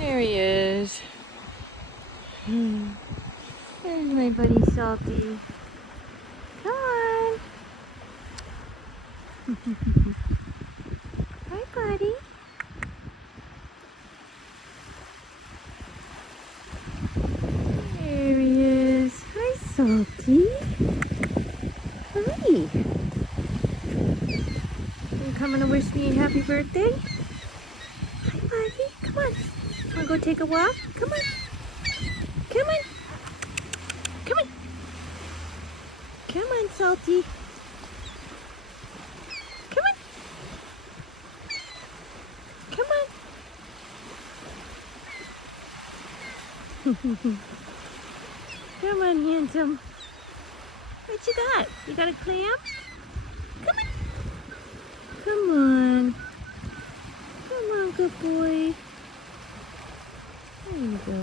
There he is. There's my buddy Salty. Come on. Hi, buddy. There he is. Hi, Salty. Hi. You coming to wish me a happy birthday? Hi, buddy. Come on. Wanna go take a walk? Come on. Come on. Come on. Come on, Salty. Come on. Come on. Come on, handsome. What you got? You got a clam? Come on. Come on. Come on, good boy. There you go.